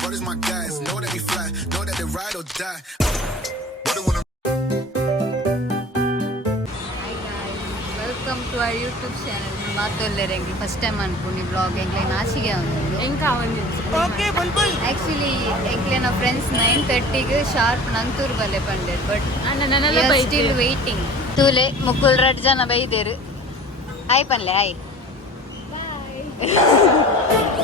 brothers my guys. Know that we fly, know that they ride or die. Welcome to our YouTube channel. మాతో లేరండి first time అనుకుని blog ఎంక్లే నాచిగా ఉంది ఇంకా ఉంది actually ఎంక్లే నా friends 9:30కి sharp Nanthoor ಬಲೆ ಬಂದಿರ್ ಬಟ್ ಸ್ಟಿಲ್ ವೇಟಿಂಗ್ ತೂಲೆ ಮುಕ್ಕುಲ್ 2 ಜನ ಬೈದೇರು ಹಾಯ್ ಪನ್ಲೆ ಹಾಯ್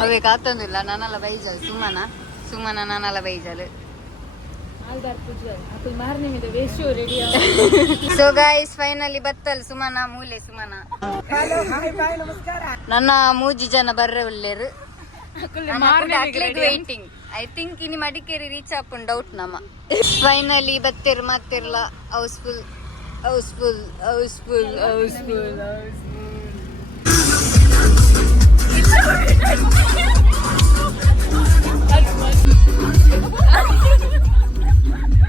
ಅವೇ ಕಾತೊಂದಿಲ್ಲ ನಾನೆಲ್ಲ ಬೈಜಲ್ ಸುಮ್ಮನ ನಾನೆಲ್ಲ ಬೈಜಲ್. ಸೊ ಗೈಸ್ ಫೈನಲಿ ಬತ್ತಲ್ ಸುಮನ ಮೂಲೆ ಸುಮನ ನನ್ನ 3 ಜನ ಬರ್ರೆ ಉಳ್ಳೇರು ವೇಟಿಂಗ್. ಐ ಥಿಂಕ್ ಇನಿ ಮಡಿಕೇರಿ ರೀಚ್ ಆಪನ್ ಡೌಟ್ ನಮ್ಮ. ಫೈನಲಿ ಬತ್ತಿರ್ ಮತ್ತಿರ್ಲ house full house full house full house full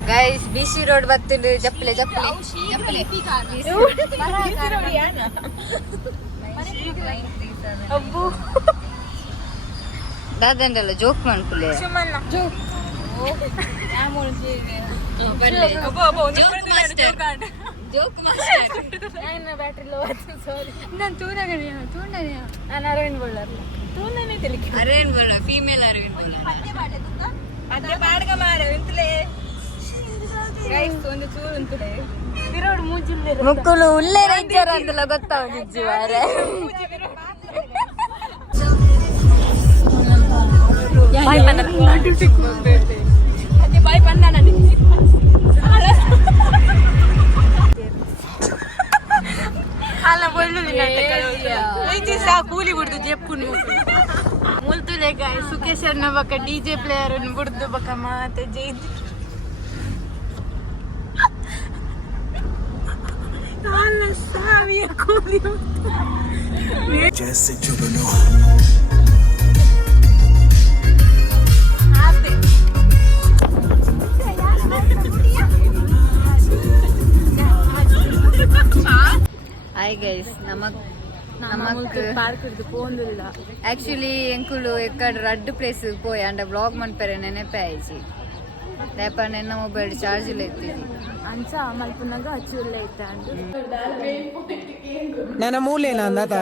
guys ಬಿಸಿ ರೋಡ್ ಬತ್ತಿಡು ಜಪ್ಪಲೆ ಜಪ್ಪಲೆ ಜಪ್ಪಲೆ ಅಬ್ಬು ದಾದಂಡೆಲ್ಲ ಜೋಕ್ ಮಾಡ್ಕೊಳ್ಳಿ ಜೋಕ್ ಬ್ಯಾಟ್ರಿ ಲೋ ಸಾರಿ ನಾನು ತೂನಗಣಿಯ ನಾನು ಅರವಿಂದ್ ಬೋಳರ್ ತೂನನೇ ತಿಳಿಕೆ ಅರವಿಂದ್ ಬೋಳ ಫೀಮೇಲ್ ಅರವಿಂದ್ ಬೋಳ ಅದೇ ಬಾಡ್ಗ ಮಾರ ಎಂತಲೇ ಗೈಸ್ ಒಂದು ಚೂರು ಅಂತಲೇ ವಿರೋಡ್ ಮೂಜಿಲ್ಲೆ ಮುಕ್ಕುಲು ಉಲ್ಲೆ ರೈಜರ್ ಅಂತಲ್ಲ ಗೊತ್ತಾಗಿಜ್ಜಿ ಮಾರೆ ಬಾಯ್ ಬಂದ ಅದೇ ಬಾಯ್ ಬಂದ ನನಗೆ ಅಲ್ಲ ಬೊಳ್ಳು ಕೂಲಿ ಬಿಡ್ದು ಜೆಪ್ಪುನು ಮುಲ್ತುಲೆ ಗಾಯ ಸುಖೇಶರ್ನ ಬಕ್ಕ ಡಿಜೆ ಪ್ಲೇಯರ್ ಬಿಡ್ದು ಬಕ್ಕ ಮಾತೆ ಜೈತಿ ಸಾವಿಯ ಕೂಲಿ जैसे जुगनू ಹಾಯ್ ಗೈಸ್ ನಮಕ್ ಪಾರ್ಕ್ పోందుల్ల యాక్చువల్లీ ఎంకులు ఎక్కడ రెడ్ ప్లేస్ పోయి అంటే బ్లాగ్ మన్పరే నెనపే ఐచి లేప నిన్న మొబైల్ ఛార్జ్ లేతిది ಅಂಚ ಮಲ್ಪುನಾಗ ಅಚ್ಚುಲ್ಲ ಐತಾಂಡು ನನ್ನ ಮೂಲೇನ ಅಂದತ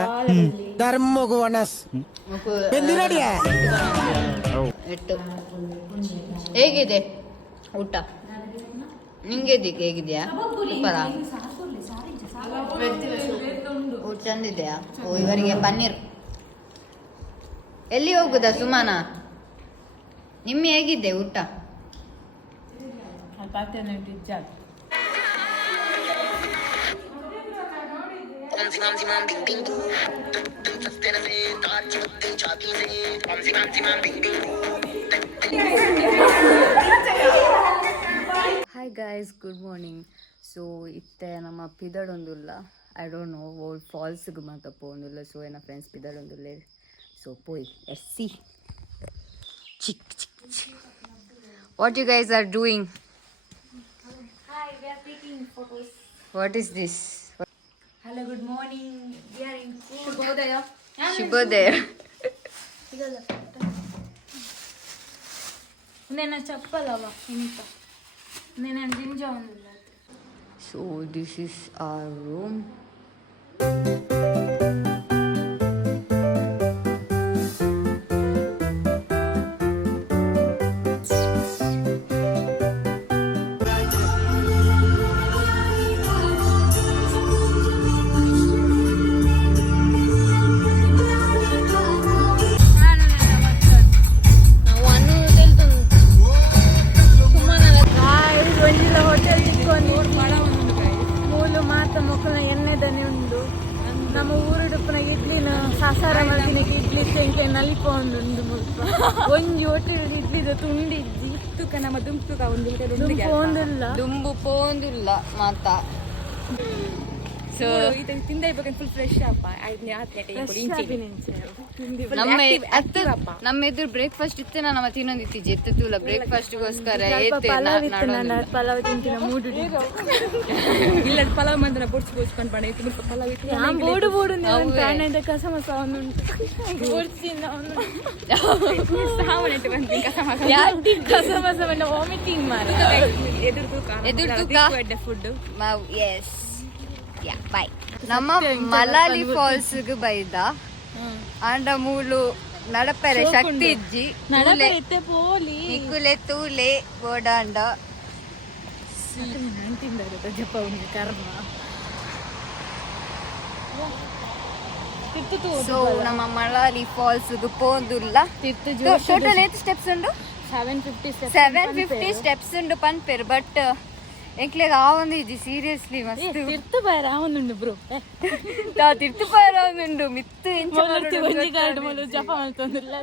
ಧರ್ಮಗು ವನಸ್ ಬೆಂದಿರಡಿಯಾ ಎಟ್ಟು ಹೇಗಿದೆ ಊಟ ನಿಂಗೆ ಹೇಗಿದೆಯಾ ಸೂಪರಾ ಊಟ ಚಂದಿದೆಯಾ? ಓ ಇವರಿಗೆ ಪನ್ನೀರ್. ಎಲ್ಲಿ ಹೋಗುದಾ ಸುಮಾನ? ನಿಮ್ಮೆ ಹೇಗಿದೆ ಊಟ? Hi guys, good morning. So ಇತ್ತೆ ನಮ್ಮ ಪಿದಡೊಂದುಲ್ಲ, ಐ ಡೋಂಟ್ ನೋ ಓಲ್ಡ್ ಫಾಲ್ಸ್ಗೆ ಮಾತ್ರ ಪೋಂದುಲ್ಲ. ಸೊ ಏನ ಫ್ರೆಂಡ್ಸ್ ಪಿದಡೊಂದುಲ್ಲೆ. ಸೊ ಪೋಯ್ let's see. What you guys are doing? Hi, we are taking photos. What is this? Hello, good morning. We are in Shubhodaya. Shubhodaya. ಇದಲ್ಲ నేను చెప్పాలవా ఇంత నేను జింజ ఉంది. So this is our room. ನಮ್ಮ ಊರುಡುಪ್ಪನ ಇಡ್ಲಿನ ಸಾಸಾರ ಮಲ್ದಿನಕ್ಕೆ ಇಡ್ಲಿ ತೆಂಕ್ಲೆ ನಲಿಪೊಂದು ಮುಲ್ಪ ಒಂಜಿ ಹೋಟೆಲ್ ಇಡ್ಲಿದ ತುಂಡಿಜ್ಜಿ ತುಕ ನಮ್ಮ ದುಂಪುಗ ಒಂದು ಹೋಟೆಲ್ ದುಂಬು ಪೋಂದಿಲ್ಲ ಮಾತ. ಸೊ ತಿಂದ ಫುಲ್ ಫ್ರೆಶ್ ಅಪ್ಪ ನಮ್ಮ ಎದುರು ಬ್ರೇಕ್ಫಾಸ್ಟ್ ಇತ್ತು ನಾನು ಮತ್ತೆ ಇನ್ನೊಂದಿತ್ತು ಜೆತ್ತುಲ್ಲ ಬ್ರೇಕ್ಫಾಸ್ಟ್ಗೋಸ್ಕರ ಪಲಾವ್ ತಿಂತಿನ ಮೂಡು ಇಲ್ಲ ಪಲಾವ್ ಮಂತ್ರ ಪೊಡ್ಸ್ಕೊಂಡು ಪಡ ಪಲಾವ್ ಇತ್ತು ಬೋಡು ಬೋಡು ಪ್ರಾಣ ಕಸ ಮಸ ಕಸ ಮಸ ವಾಮಿಟಿಂಗ್ ಮಾರ ಎದುರು ತೂಕ ಫುಡ್ ಎಸ್ ಬಾಯ್ ನಮ್ಮ ಮಲಾಲಿ ಫಾಲ್ಸ್ ಬೈದ ಆಂಡ ಮೂಲು ನಡಪರೆ ಶಕ್ತಿ ಇಜ್ಜಿ ನಿಕ್ಕುಲೆ ತೂಲೆ ಬೋಡಾಂಡ ಸೊ ನಮ್ಮ ಮಲಾಲಿ ಫಾಲ್ಸ್ ಪೋಂದುಲ್ಲ ಟೋಟಲ್ ಏತ್ ಸ್ಟೆಪ್ಸ್ ಉಂಡು 750 ಸ್ಟೆಪ್ಸ್ ಉಂಡು ಪನ್ಪೆರ್ ಬಟ್ ಎಂಕ್ಲೆಗ್ ಆವೊಂದು ಇಜ್ಜಿ ಸೀರಿಯಸ್ಲಿ ಮಸ್ತ್ ತಿರ್ತು ಬಾರ ಆವೊಂದುಂಡು ಬ್ರೋ ತಿರ್ತು ಬಾರ ಆವೊಂದುಂಡು ಮಿತ್ತು ಒಂಜಿ ಗಾರ್ಡ್ ಮೊಲು ಜಪ ಮಲ್ತೊಂದುಲ್ಲ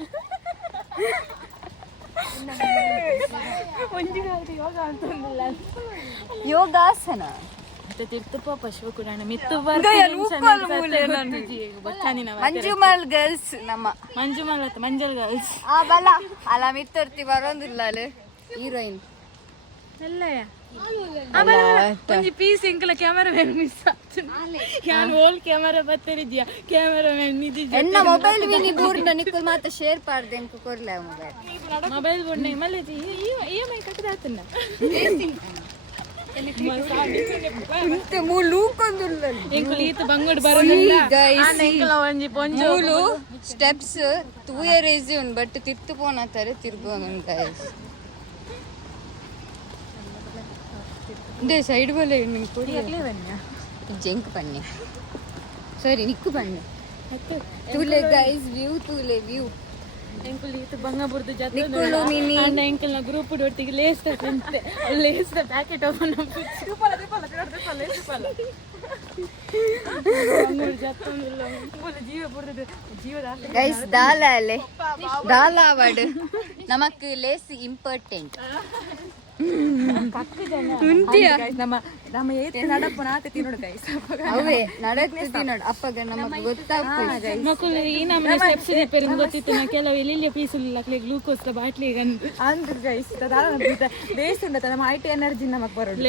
ಒಂಜಿ ಗಾರ್ಡ್ ಯೋಗ ಅಂತೊಂದುಲ್ಲ ಯೋಗಾಸನ ಮತ್ತೆ ತಿರ್ತುಪ ಪಶು ಕೂಡ ಮಿತ್ತು ಮಂಜುಮಲ್ ಗರ್ಲ್ಸ್ ನಮ್ಮ ಮಂಜುಮಲ್ ಮಂಜಲ್ ಗರ್ಲ್ಸ್ ಬಲ ಅಲ್ಲ ಮಿತ್ತರ್ತಿ ಬರೋದಿಲ್ಲ ಅಲ್ಲಿ ಹೀರೋಯಿನ್ ಅಲ್ಲಯ್ಯ ಒಂಜಿ ಪೀಸ್ ಎಂಕಲ ಕ್ಯಾಮರಾಮನ್ ಮಿಸ್ ಯಾನ್ ಓಲ್ ಕ್ಯಾಮರಾ ಬತ್ತರಿದ್ಯಾ ಕ್ಯಾಮರಾಮನ್ ನಿದಿದ್ಯಾ ಎನ್ನ ಮೊಬೈಲ್ ವಿನಿ ಬೂರ್ನ ನಿಕ್ಕುಲ್ ಮಾತ ಶೇರ್ ಪಾಡ್ದೆ ಎಂಕು ಕೊರ್ಲೆ ಮೊಬೈಲ್ ಬೊಣ್ಣೆ ಮಲ್ಲಜಿ ಇಎಂಐ ಕಟ್ಟದಾತನ್ನ ಎಂಕುಲು ಬಂಗೋಡು ಬರೋದಿಲ್ಲ ಎಂಕಲ ಒಂಜಿ ಪೊಂಜು ಮೂಲು ಸ್ಟೆಪ್ಸ್ ತೂಯ ರೇಸಿ ಉಂಡು ಬಟ್ ತಿರ್ತು ಪೋನ ತರ ತಿರ್ಗೋನು guys they side Bole junk ಪನ್ನೆ ಸರಿ ನಿಕ್ಕು ಪನ್ನೆ ತೂಲೆ ಗೈಸ್ ವ್ಯೂ ತೂಲೆ ವ್ಯೂ ಎಂಕುಲು ಈತ ಬಂಗಾಪುರದ ಜೊತೆ ನಿಕ್ಕುಲು ಮಿನಿ ಅಂಡ ಎಂಕಲ್ನ ಗ್ರೂಪ್ ಒಟ್ಟಿಗೆ ಲೇಸ್ ತಂತೆ ಲೇಸ್ ಪ್ಯಾಕೆಟ್ ಓಪನ್ ಗೈಸ್ ದಾಲಾಲೆ ದಾಲಾವಡ್ ನಮಕ್ ಲೇಸ್ ಇಂಪಾರ್ಟೆಂಟ್ ನಮ್ಮ ಏತ್ ನಡಪ್ಪನ ಆತ ತಿನ್ನೋಡು ಗೈಸ್ ಅವೇ ನಡಕ್ಕೆ ತಿನ್ನೋಡು ಅಪ್ಪಗ ನಮಗ್ ಗೊತ್ತಾಗ್ತದೆ ಮಕ್ಕಳು ಈ ನಮ್ಮ ಸ್ಟೆಪ್ಸ್ ರಿಪೇರಿಂಗ್ ಗೊತ್ತಿತ್ತು ನಾ ಕೆಲವು ಎಲ್ಲಿ ಪೀಸ್ ಇಲ್ಲ ಗ್ಲೂಕೋಸ್ ಬಾಟ್ಲಿಗೆ ಅಂದ್ ಗೈಸ್ ಲೇಸ್ ಉಂಡ ನಮ್ಮ ಐಟಿ ಎನರ್ಜಿ ನಮಕ್ ಬರೋದು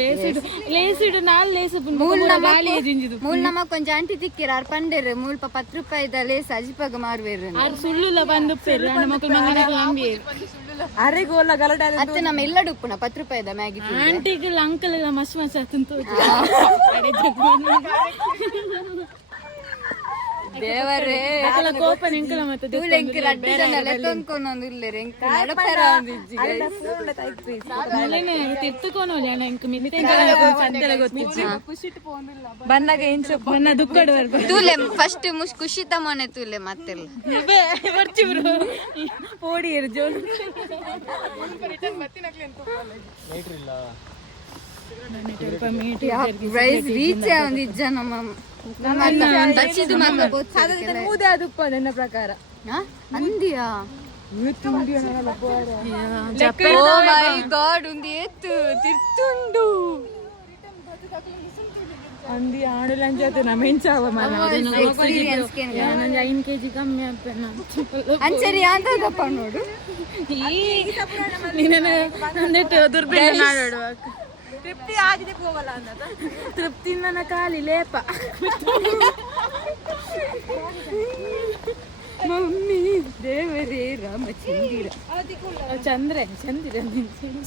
ಲೇಸ್ ಇಡು ನಾಲ್ ಲೇಸ್ ಮೂಲ್ ನಮಕ್ ಕೊಂಚ ಆಂಟಿ ತಿಕ್ಕಿರ ಪಂಡೇರ್ ಮೂಲ್ 10 ರೂಪಾಯಿದ ಲೇಸ್ ಅಜಿಪಗ ಮಾರುವೇರು ಆರು ಸುಳ್ಳುಲ್ಲ ಬಂದು ಪೇರು ನನ್ನ ಮಕ್ಕಳು ಮಂಗನಕ್ಕೆ ನಂಬಿ ಅರೆಗೋಲ ಗಲಟೆ ಅತ್ತೆ ನಮ್ಮ ಎಲ್ಲ ಡುಪ್ಪುನ 10 ರೂಪಾಯಿದ ಮ್ಯಾಗಿ ಆಂಟಿಗೆ ಅಂಕಲ್ ಮಸ್ ಮಸ್ ಆತಂತು ದೇವರೇ ಕೋಪ ಎಂಕಲ ಮತ್ತೆ ತೂಲೆ ಎಂಕಲ್ ಅಡ್ಡ ಜನ ಲೆತ್ತೊಂದ್ಕೊಂಡ್ ಇಲ್ಲೇರೆ ಎಂಕಲ್ ನಡಪರ ಒಂದಿಜ್ಜಿ ತಿರ್ತುಕೊಂಡು ಎಂಕ ಮಿತ್ತೆ ಬಂದಾಗ ಏನ್ ಬನ್ನ ದುಕ್ಕಡು ತೂಲೆ ಫಸ್ಟ್ ಖುಷಿ ತಮ್ಮನೆ ತೂಲೆ ಮತ್ತೆಲ್ಲ ಬರ್ಚಿಬ್ರು ಪೋಡಿ ಜೋಡು ರೀಚ್ ಒಂದಿಜ್ಜ ನಮ್ಮ ಬಚ್ಚಿದು ಮೂದೆ ಅದಪ್ಪ ನನ್ನ ಪ್ರಕಾರ ಅಂದಿಯಾ ಗಾಡ್ ಉಂದಿ ಎತ್ತು ತಿರ್ತುಂಡು ಅಂದಿ ಆಡು ಲಂಜಾತ ನಮೆಂಚಾವ ನಂಗೆ 5 kg ಕಮ್ಮಿ ಅಪ್ಪನ ಅಂಚರಿ ಆದಪ್ಪ ನೋಡು ನಿನ್ನ ದುರ್ಬಲ ನಾಡೋಡು ತೃಪ್ತಿ ಆಗಿದೆ ಹೋಗಲ್ಲ ಅನ್ನದ ತೃಪ್ತಿ ನನ್ನ ಕಾಲಿ ಲೇಪ ಮಮ್ಮಿ ದೇವರೇ ರಾಮಚಂದಿರ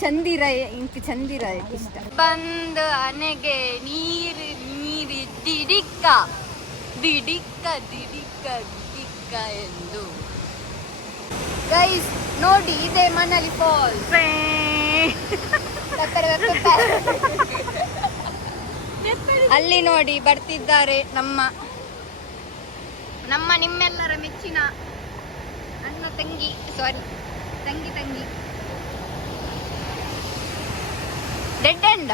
ಚಂದಿರ ಇಂಕ್ ಚಂದಿರ ಇಷ್ಟ ಬಂದ ಅನೆಗೆ ನೀರು ನೀರಿ ದಿಡಿಕ್ಕ ದಿಡಿಕ್ಕ ದಿಡಿಕ್ಕ ದಿಡಿಕ್ಕ ಎಂದು ಗೈಸ್ ನೋಡಿ ಇದೆ ಮನಾಲಿ ಫಾಲ್ಸ್ ಅಲ್ಲಿ ನೋಡಿ ಬರ್ತಿದ್ದಾರೆ ನಮ್ಮ ನಿಮ್ಮೆಲ್ಲರ ಮೆಚ್ಚಿನ ಅಣ್ಣ ತಂಗಿ ತಂಗಿ ಡೆಡ್ ಎಂಡ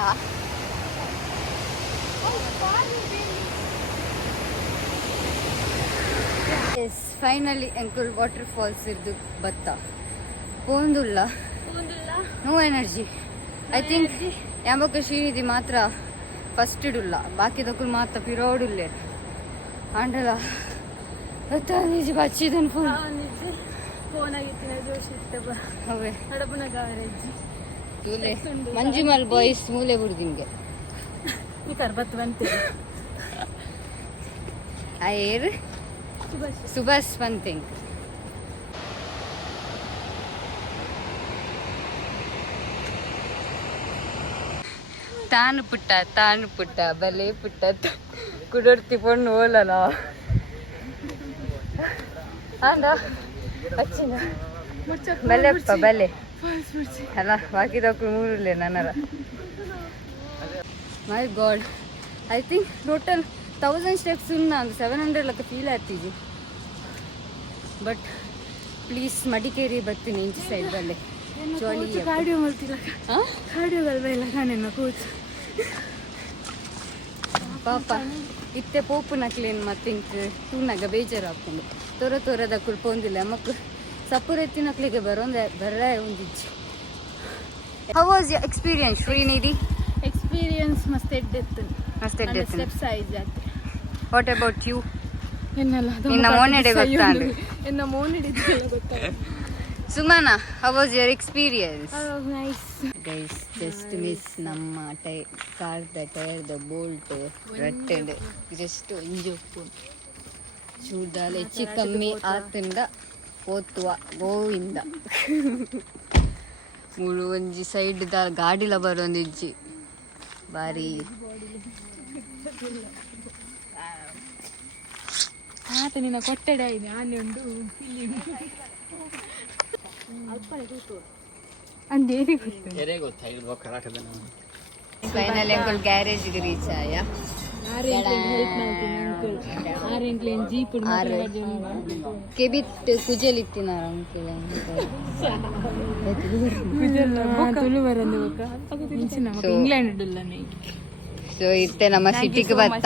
ಎಸ್ ಫೈನಲಿ ಎಂಕುಲ್ ವಾಟರ್ ಫಾಲ್ಸ್ ಇರ್ದು ಬತ್ತ ಪೋಂದುಲ್ಲ ನೋ ಎನರ್ಜಿ ಐ ಥಿಂಕ್ ಯಾಂಬಕ ಶ್ರೀನಿಧಿ ಮಾತ್ರ ಫಸ್ಟ್ ಇಡುಲ್ಲ ಬಾಕಿ ತಕ್ಕಲು ಮಾತ್ರ ಪಿರೋಡುಲ್ಲೇ ಆಂಡಲ ನಿಜ ಬಚ್ಚಿದನ್ ಫೋನ್ ಫೋನ್ ಆಗಿತ್ತಿನ ಜೋಶ್ ಇತ್ತಪ್ಪ ಅವೇ ನಡಪುನ ಗಾವರೇಜ್ ತೂಲೆ ಮಂಜುಮಲ್ ಬಾಯ್ಸ್ ಮೂಲೆ ಬಿಡುದಿಂಗೆ ಈ ಕರ್ಬತ್ ಬಂತೇವೆ ಆಯೇರ್ ಸುಭಾಷ್ ಪಂತಿಂಗ್ ತಾನು ಪುಟ್ಟ ಬಲೆ ಪುಟ್ಟ ಕುಡೊಡ್ತಿ ಪೊಣ್ಣು ಓಲಲ್ಲ ಆಂಡ ಅಚ್ಚಿನ ಬಲೆಪ್ಪ ಬಲೆ ಅಲ್ಲ ಬಾಕಿದಕ್ಕೂ ಮೂರುಲೆ ನನ್ನರ my god I think total 1000 steps ನಾನು 700 ಲಕ್ಕ ಫೀಲ್ ಆಗ್ತಿದ್ವಿ ಬಟ್ ಪ್ಲೀಸ್ ಮಡಿಕೇರಿ ಬರ್ತೀನಿ ಇಂಚು ಸೈಡ್ ಬಲ್ಲೆ ಜಾಲಿ ಕಾರ್ಡಿಯೋ ಮಾಡ್ತಿಲ್ಲ ಕಾರ್ಡಿಯೋಗಳು ಬೇಡ ಕಾಣೆನ್ನ ಕೂತು ಪಾಪ ಇತ್ತೆ ಪೋಪು ನಕ್ಲೇನು ಮತ್ತೆ ತೂನಾಗ ಬೇಜಾರು ಹಾಕೊಂಡು ತೋರದ ಕುಲ್ಪೊಂದಿಲ್ಲ ಮಕ್ಕ ಸಪುರ ಎತ್ತಿನಕ್ಲಿಗೆ ಬರೇ ಒಂದಿಜ್ಜಿ how was your experience Srinidhi experience ಮಸ್ತ್ ಎಡ್ಡೆತ್ತು ಸ್ಟೆಪ್ಸ್ ಆಯ್ತು ವಾಟ್ ಅಬೌಟ್ ಯು ಎನ್ನಲ್ಲ ನಿನ್ನ ಮೋನೆಡೆ ಗೊತ್ತಾಂಡು ಎನ್ನ ಮೋನೆಡಿದ್ದು ಗೊತ್ತಾಗ ಸುಮನ how was your experience nice guys just miss ನಮ್ಮ ಕಾರ್ದ ಟೈರ್ದ ಬೋಲ್ಟ್ ರಟ್ಟೆಂಡ್ ಜಸ್ಟ್ ಒಂಜೊಪ್ಪು ಚೂರ್ದಾಲ ಹೆಚ್ಚು ಕಮ್ಮಿ ಆತಂಡ ಓದ್ತುವ ಗೋವಿಂದ ಮೂಳು ಒಂಜಿ ಸೈಡ್ ದ ಗಾಡಿಲ ಬರೋಂದಿಜ್ಜಿ ಬಾರಿ ಆತ ನಿನ್ನ ಕೊಟ್ಟಡೆ ಆಯ್ತು ಆನೆ ಉಂಟು ಇಲ್ಲಿ ಅಂದೇರಿ ಗೊತ್ತು ಫೈನಲ್ ಅಂಕಲ್ ಗ್ಯಾರೇಜ್ಗೆ ರೀಚ್ ಆಯ ಜೀಪ್ ಕೆಬಿಟ್ ಕುಜಲಿತ್ತಿನ ಅಂಕಲ್ ಇಂಗ್ಲೆಂಡ್ ಸೊ ಇತ್ತೆ ನಮ್ಮ ಸಿಟಿಗೆ ಬತ್ತ